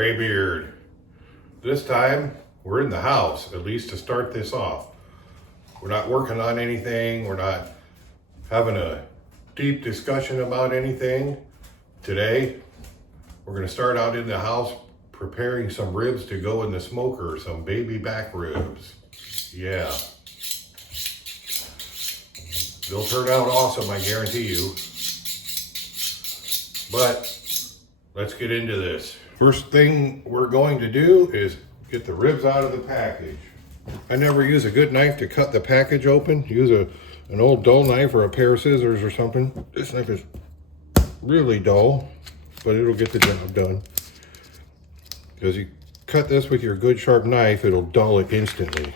Graybeard. This time, we're in the house, at least to start this off. We're not working on anything. We're not having a deep discussion about anything. Today, we're gonna start out in the house preparing some ribs to go in the smoker, some baby back ribs. Yeah. They'll turn out awesome, I guarantee you. But let's get into this. First thing we're going to do is get the ribs out of the package. I never use a good knife to cut the package open. Use an old dull knife or a pair of scissors or something. This knife is really dull, but it'll get the job done. Because you cut this with your good sharp knife, it'll dull it instantly.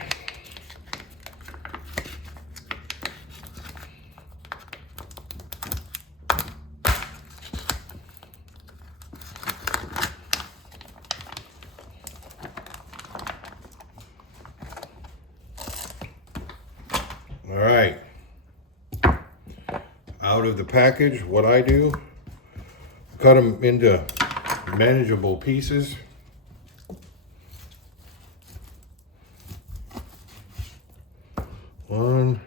All right, out of the package, what I do, cut them into manageable pieces. One,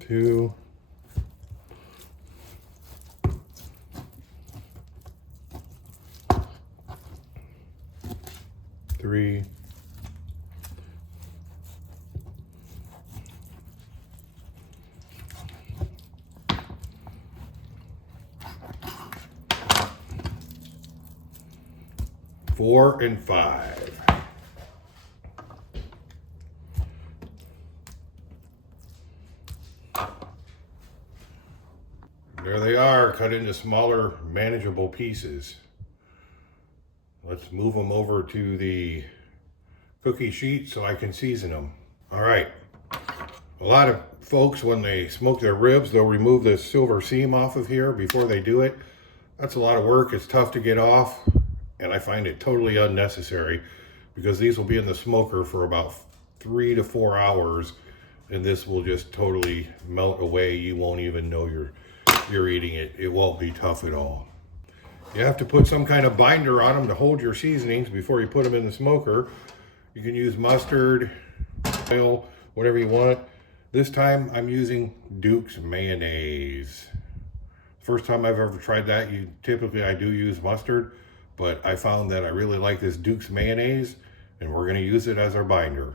two, three, four, and five. There they are, cut into smaller, manageable pieces. Let's move them over to the cookie sheet so I can season them. All right. A lot of folks, when they smoke their ribs, they'll remove the silver seam off of here before they do it. That's a lot of work. It's tough to get off, and I find it totally unnecessary because these will be in the smoker for about 3 to 4 hours, and this will just totally melt away. You won't even know you're eating it. It won't be tough at all. You have to put some kind of binder on them to hold your seasonings before you put them in the smoker. You can use mustard, oil, whatever you want. This time I'm using Duke's mayonnaise. First time I've ever tried that. Typically I do use mustard, but I found that I really like this Duke's mayonnaise, and we're gonna use it as our binder.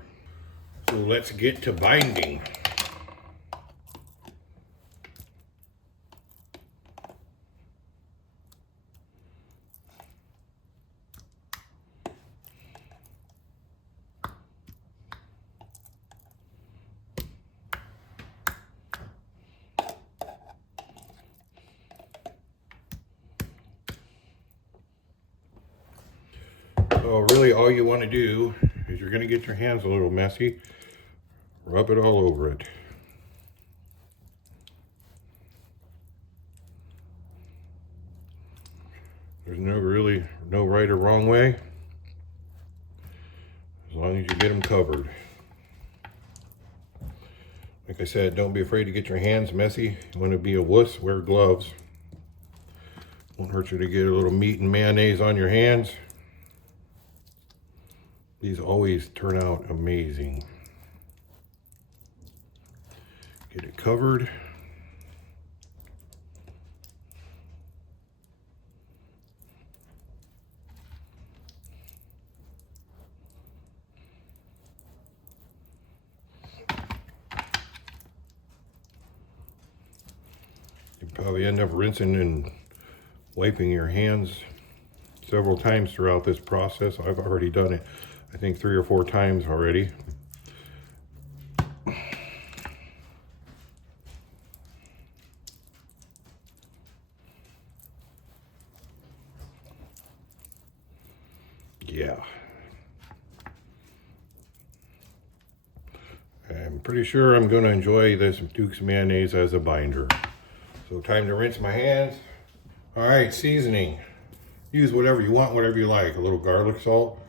So let's get to binding. So really all you want to do is, you're going to get your hands a little messy, rub it all over it. There's really no right or wrong way, as long as you get them covered. Like I said, don't be afraid to get your hands messy. You want to be a wuss, wear gloves. Won't hurt you to get a little meat and mayonnaise on your hands. These always turn out amazing. Get it covered. You probably end up rinsing and wiping your hands several times throughout this process. I've already done it, I think 3 or 4 times already. Yeah. I'm pretty sure I'm going to enjoy this Duke's mayonnaise as a binder. So time to rinse my hands. All right, seasoning. Use whatever you want, whatever you like. A little garlic salt.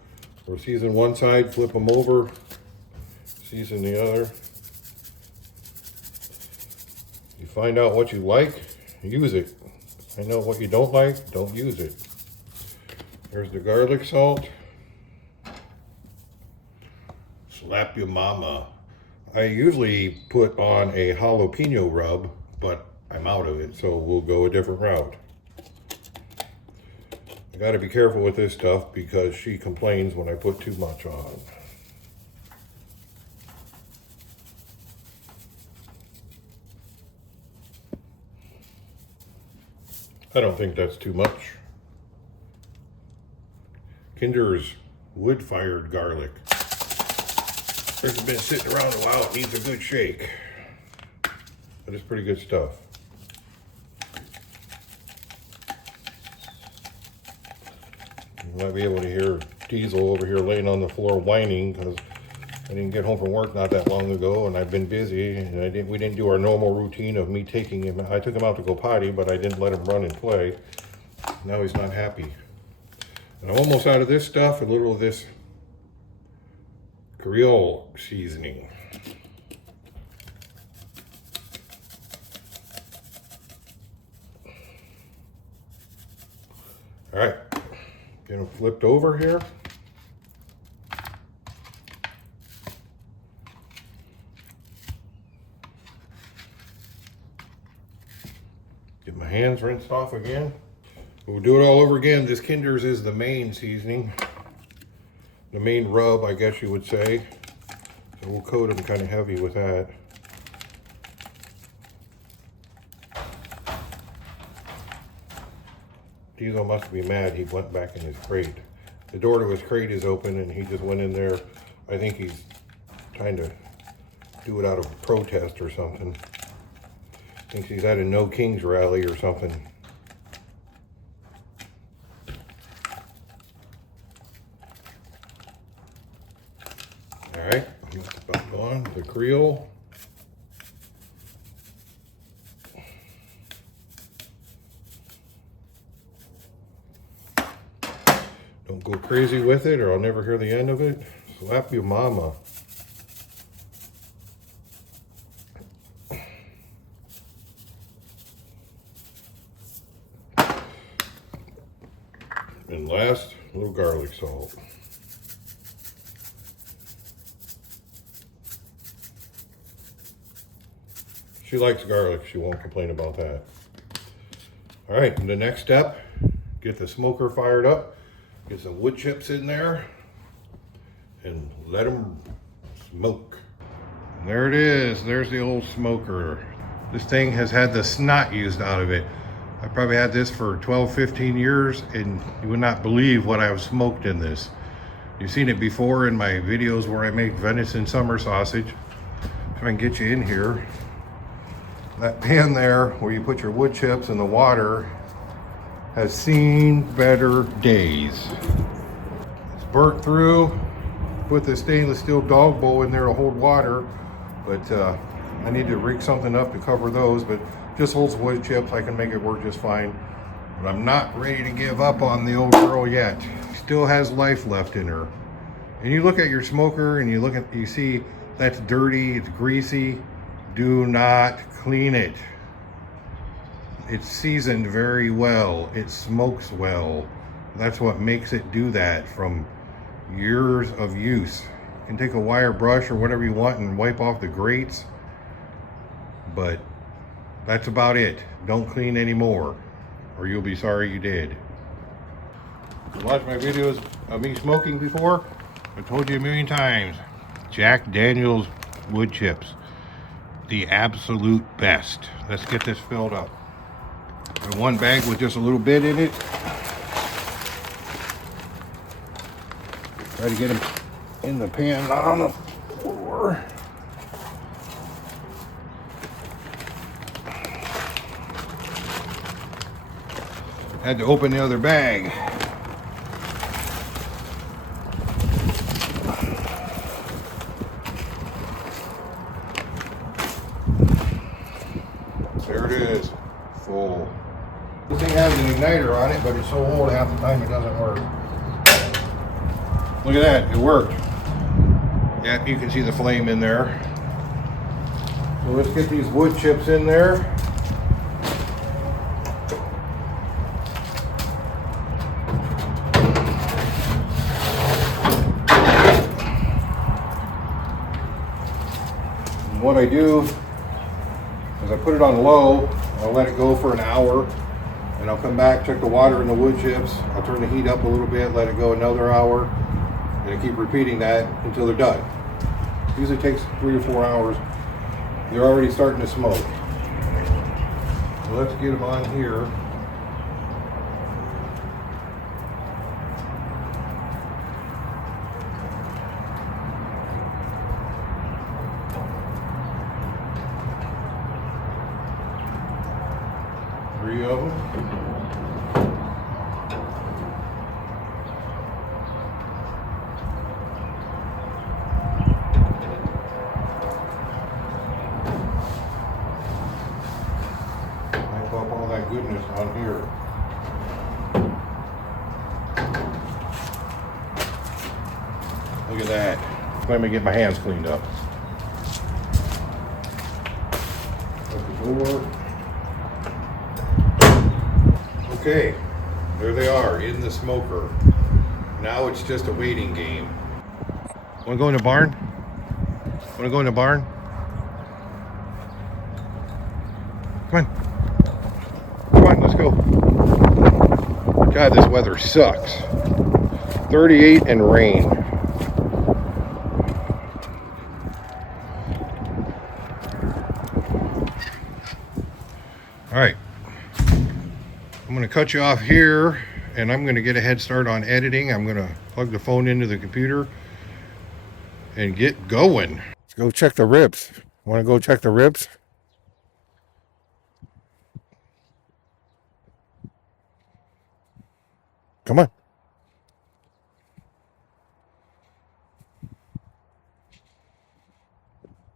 Or season one side, flip them over, season the other. You find out what you like, use it. Find out what you don't like, don't use it. Here's the garlic salt. Slap your mama. I usually put on a jalapeno rub, but I'm out of it, so we'll go a different route. I gotta be careful with this stuff because she complains when I put too much on. I don't think that's too much. Kinder's wood-fired garlic. It's been sitting around a while. It needs a good shake. But it's pretty good stuff. You might be able to hear Diesel over here laying on the floor whining because I didn't get home from work not that long ago, and I've been busy, and we didn't do our normal routine of me taking him. I took him out to go potty, but I didn't let him run and play. Now he's not happy. And I'm almost out of this stuff, a little of this Creole seasoning. All right, get them flipped over here. Get my hands rinsed off again. We'll do it all over again. This Kinder's is the main seasoning. The main rub, I guess you would say. So we'll coat them kind of heavy with that. Diesel must be mad he went back in his crate. The door to his crate is open and he just went in there. I think he's trying to do it out of protest or something. Thinks he's at a No Kings rally or something. All right, back on the Creole. Don't go crazy with it or I'll never hear the end of it. Slap your mama. And last, a little garlic salt. She likes garlic, she won't complain about that. All right, the next step, get the smoker fired up, get some wood chips in there, and let them smoke. And there it is, there's the old smoker. This thing has had the snot used out of it. I probably had this for 12, 15 years, and you would not believe what I've smoked in this. You've seen it before in my videos where I make venison summer sausage. If I can get you in here. That pan there where you put your wood chips in the water has seen better days. It's burnt through. Put the stainless steel dog bowl in there to hold water, but I need to rig something up to cover those, but just holds wood chips. I can make it work just fine. But I'm not ready to give up on the old girl yet. Still has life left in her. And you look at your smoker and you see that's dirty, it's greasy. Do not clean it. It's seasoned very well. It smokes well. That's what makes it do that from years of use. You can take a wire brush or whatever you want and wipe off the grates, but that's about it. Don't clean anymore, or you'll be sorry you did. You watched my videos of me smoking before? I told you a million times. Jack Daniel's wood chips. The absolute best. Let's get this filled up. Got one bag with just a little bit in it. Try to get them in the pan, not on the floor. Had to open the other bag. There it is, full. This thing has an igniter on it, but it's so old half the time it doesn't work. Look at that, it worked. Yep, you can see the flame in there. So let's get these wood chips in there. And what I do is I put it on low, I'll let it go for an hour, and I'll come back, check the water in the wood chips, I'll turn the heat up a little bit, let it go another hour, and I keep repeating that until they're done. Usually takes 3 or 4 hours. They're already starting to smoke. So let's get them on here. Three of them. Wipe up all that goodness on here. Look at that. Let me get my hands cleaned up. Shut the door. Okay, there they are in the smoker. Now it's just a waiting game. Want to go in the barn? Want to go in the barn? Come on. Come on, let's go. God, this weather sucks. 38 and rain. All right. I'm going to cut you off here, and I'm going to get a head start on editing. I'm going to plug the phone into the computer and get going. Let's go check the ribs. Want to go check the ribs? Come on.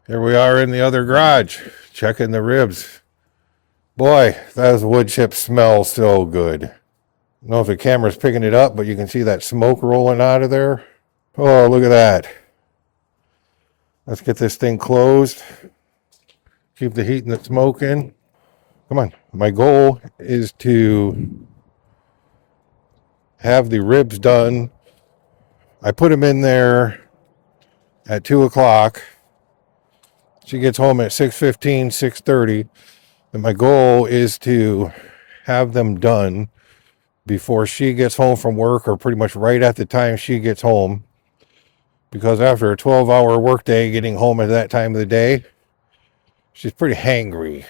Here we are in the other garage, checking the ribs. Boy, those wood chips smell so good. I don't know if the camera's picking it up, but you can see that smoke rolling out of there. Oh, look at that. Let's get this thing closed. Keep the heat and the smoke in. Come on. My goal is to have the ribs done. I put them in there at 2 o'clock. She gets home at 6:15, 6:30. And my goal is to have them done before she gets home from work, or pretty much right at the time she gets home. Because after a 12-hour workday, getting home at that time of the day, she's pretty hangry.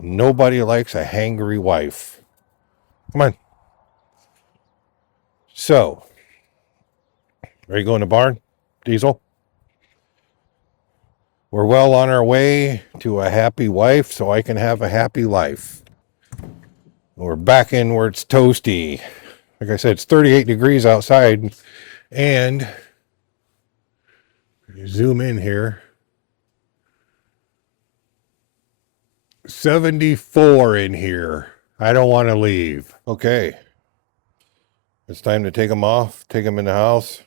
Nobody likes a hangry wife. Come on. So, are you going to the barn, Diesel? We're well on our way to a happy wife, so I can have a happy life. We're back in where it's toasty. Like I said, it's 38 degrees outside, and zoom in here. 74 in here. I don't want to leave. Okay. It's time to take them off, take them in the house,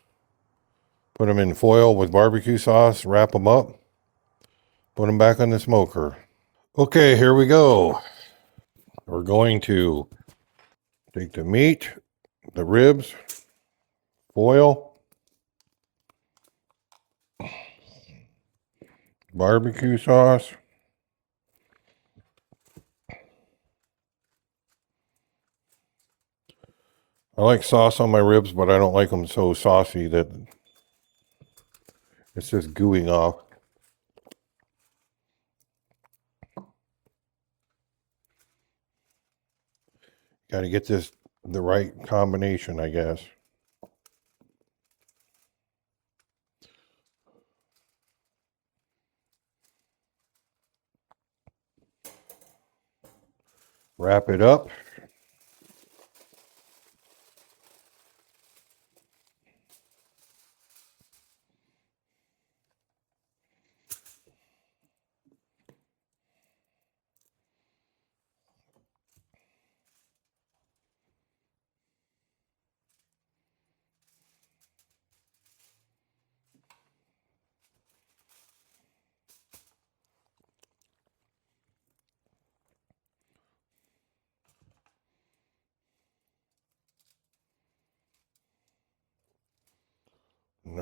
put them in foil with barbecue sauce, wrap them up, put them back on the smoker. Okay, here we go. We're going to take the meat, the ribs, foil, barbecue sauce, I like sauce on my ribs, but I don't like them so saucy that it's just gooeying off. Got to get this the right combination, I guess. Wrap it up.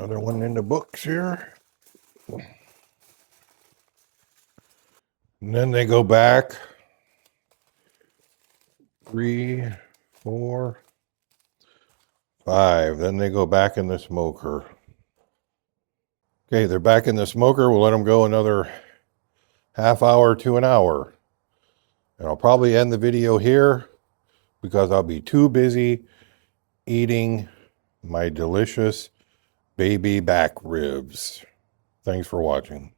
Another one in the books here. And then they go back 3, 4, 5. Then they go back in the smoker. Okay, they're back in the smoker. We'll let them go another half hour to an hour. And I'll probably end the video here because I'll be too busy eating my delicious baby back ribs. Thanks for watching.